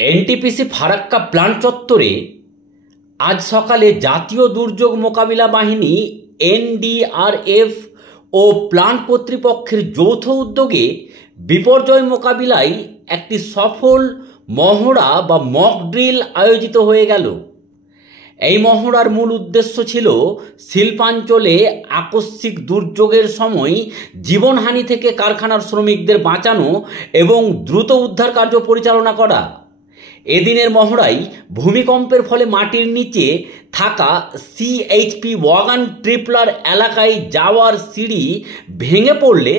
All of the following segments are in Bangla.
এনটিপিসি ফারাক্কা প্লান্ট চত্বরে আজ সকালে জাতীয় দুর্যোগ মোকাবিলা বাহিনী এনডিআরএফ ও প্লান্ট কর্তৃপক্ষের যৌথ উদ্যোগে বিপর্যয় মোকাবিলায় একটি সফল মহড়া বা মক ড্রিল আয়োজিত হয়ে গেল। এই মহড়ার মূল উদ্দেশ্য ছিল শিল্পাঞ্চলে আকস্মিক দুর্যোগের সময় জীবনহানি থেকে কারখানার শ্রমিকদের বাঁচানো এবং দ্রুত উদ্ধার কার্য পরিচালনা করা। এদিনের মহড়ায় ভূমিকম্পের ফলে মাটির নিচে থাকা সিএইচপি ওয়াগান ট্রিপলার এলাকায় যাওয়ার সিঁড়ি ভেঙে পড়লে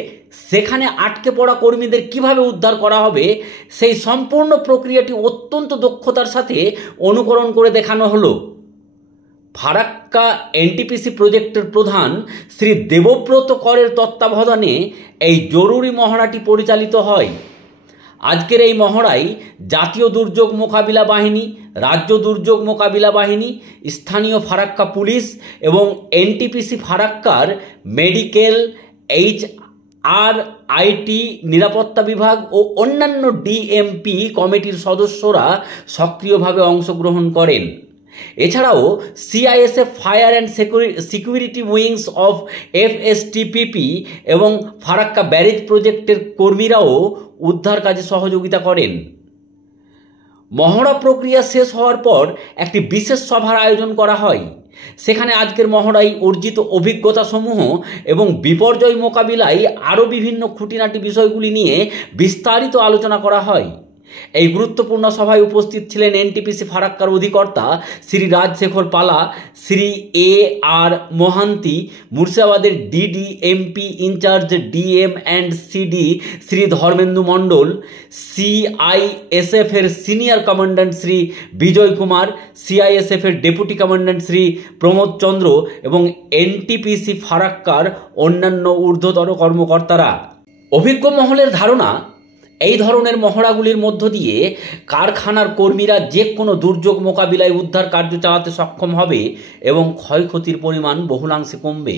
সেখানে আটকে পড়া কর্মীদের কিভাবে উদ্ধার করা হবে সেই সম্পূর্ণ প্রক্রিয়াটি অত্যন্ত দক্ষতার সাথে অনুকরণ করে দেখানো হলো। ফারাক্কা এনটিপিসি প্রজেক্টের প্রধান শ্রী দেবব্রত করের তত্ত্বাবধানে এই জরুরি মহড়াটি পরিচালিত হয়। আজকের এই মহড়ায় জাতীয় দুর্যোগ মোকাবিলা বাহিনী, রাজ্য দুর্যোগ মোকাবিলা বাহিনী, স্থানীয় ফারাক্কা পুলিশ এবং এনটিপিসি ফারাক্কার মেডিকেল, আইটি, নিরাপত্তা বিভাগ ও অন্যান্য ডিএমপি কমিটির সদস্যরা সক্রিয়ভাবে অংশগ্রহণ করেন। এছাড়াও CISF fire and security wings of FSTPP এবং ফারাক্কা ব্যারেজ প্রজেক্টের কর্মীরাও উদ্ধার কাজে সহযোগিতা করেন। মহড়া প্রক্রিয়া শেষ হওয়ার পর একটি বিশেষ সভার আয়োজন করা হয়। সেখানে আজকের মহড়ায় অর্জিত অভিজ্ঞতাসমূহ এবং বিপর্যয় মোকাবিলায় আরও বিভিন্ন খুঁটিনাটি বিষয়গুলি নিয়ে বিস্তারিত আলোচনা করা হয়। এই গুরুত্বপূর্ণ সভায় উপস্থিত ছিলেন এনটিপিসি ফারাক্কার অধিকর্তা শ্রী রাজশেখর পালা, শ্রী এ আর মোহান্তি, মুর্শিদাবাদের DDMP in-charge DM and CD Shri Dharmendu Mondal, CISF এর senior commandant Shri Vijay Kumar, CISF এর ডেপুটি কমান্ড্যান্ট শ্রী প্রমোদ চন্দ্র এবং এনটিপিসি ফারাক্কার অন্যান্য ঊর্ধ্বতর কর্মকর্তারা। অভিজ্ঞ মহলের ধারণা, এই ধরনের মহড়াগুলির মধ্য দিয়ে কারখানার কর্মীরা যে কোনো দুর্যোগ মোকাবিলায় উদ্ধার কার্য চালাতে সক্ষম হবে এবং ক্ষয়ক্ষতির পরিমাণ বহুলাংশে কমবে।